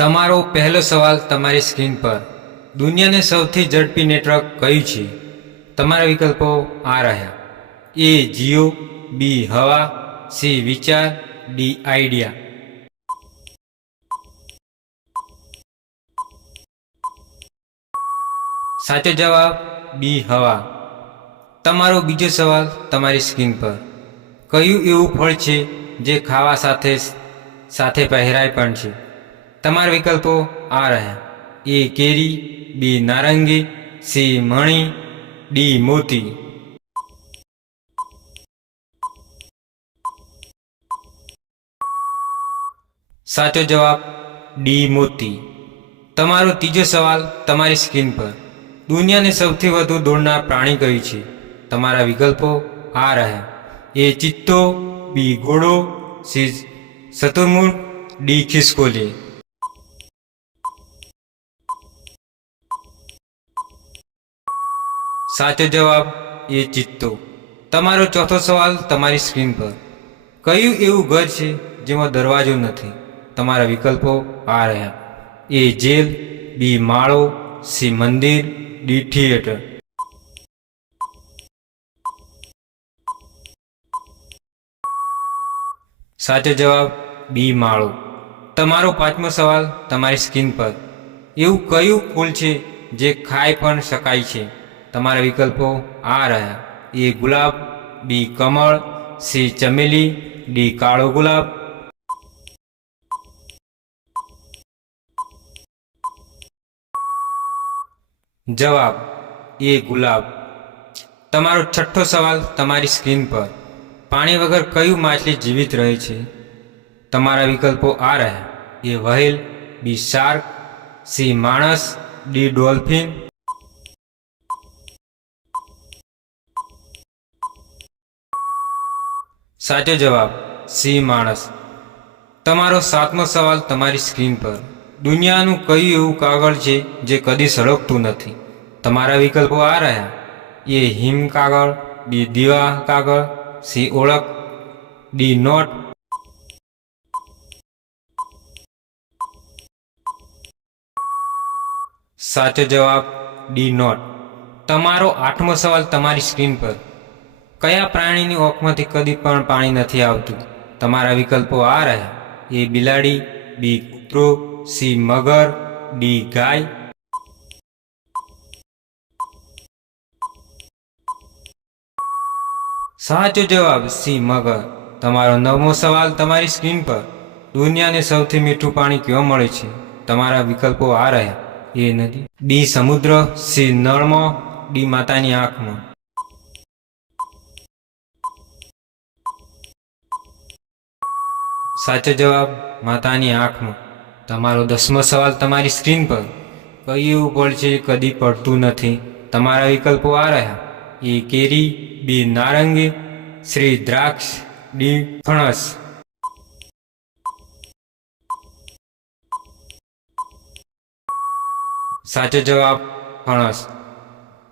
તમારો પહેલો સવાલ તમારી સ્ક્રીન પર. દુનિયાને સૌથી ઝડપી નેટવર્ક કયું છે? તમારા વિકલ્પો આ રહ્યા. એ જીઓ, બી હવા, સી વિચાર, ડી આઈડિયા. સાચો જવાબ, બી હવા. તમારો બીજો સવાલ તમારી સ્ક્રીન પર. કયું એવું ફળ છે જે ખાવા સાથે સાથે પહેરાય પણ છે? તમારા વિકલ્પો આ રહ્યા એ કેરી, બી નારંગી, સી મણી, ડી મોતી. સાચો જવાબ, ડી મોતી. તમારો ત્રીજો સવાલ તમારી સ્ક્રીન પર. દુનિયાને સૌથી વધુ દોડનાર પ્રાણી કયું છે? તમારા વિકલ્પો આ રહ્યા એ ચિત્તો, બી ઘોડો, સી શતુરમુર્ગ ડી ખિસકોલી. સાચો જવાબ એ ચિત્તો. તમારો ચોથો સવાલ તમારી સ્ક્રીન પર. કયું એવું ઘર છે જેમાં દરવાજો નથી? તમારા વિકલ્પો આ રહ્યા. એ જેલ, બી માળો, સી મંદિર, ડી થિયેટર. સાચો જવાબ, બી માળો. તમારો પાંચમો સવાલ તમારી સ્કીન પર. એવું કયું ફૂલ છે જે ખાઈ પણ શકાય છે? તમારા વિકલ્પો આ રહ્યા. એ ગુલાબ, બી કમળ, સી ચમેલી, ડી કાળો ગુલાબ. જવાબ, એ ગુલાબ. તમારો છઠ્ઠો સવાલ તમારી સ્ક્રીન પર. પાણી વગર કયું માછલી જીવિત રહે છે? તમારા વિકલ્પો આ રહ્યા. A whale, B shark, C માણસ, ડી ડોલ્ફિન સાચો જવાબ સી માણસ. તમારો સાતમો સવાલ તમારી સ્ક્રીન પર. દુનિયાનું કયું એવું કાગળ છે જે કદી સળગતું નથી? તમારા વિકલ્પો આ રહ્યા. એ હિમ કાગળ, બી દીવા કાગળ, સી ઓળખ, ડી નોટ. સાચો જવાબ, ડી નોટ. તમારો આઠમો સવાલ તમારી સ્ક્રીન પર. કયા પ્રાણીની ઓખમાંથી કદી પણ પાણી નથી આવતું? તમારા વિકલ્પો આ રહ્યા એ બિલાડી, બી કૂતરો, સી મગર, ડી ગાય. સાચો જવાબ, સી મગર. તમારો નવમો સવાલ તમારી સ્ક્રીન પર. દુનિયાને સૌથી મીઠું પાણી ક્યાં મળે છે? તમારા વિકલ્પો આ રહ્યા એ નદી. બી સમુદ્ર, સી નળમાં, ડી માતાની આંખમાં. સાચો જવાબ, માતાની આંખમાં. તમારો દસમો સવાલ તમારી સ્ક્રીન પર. કયું ફળ છે, કદી પડતું નથી. તમારા વિકલ્પો આ રહ્યા. એ કેરી, બી નારંગી, શ્રી દ્રાક્ષ, ડી ફણસ. સાચો જવાબ, ફણસ.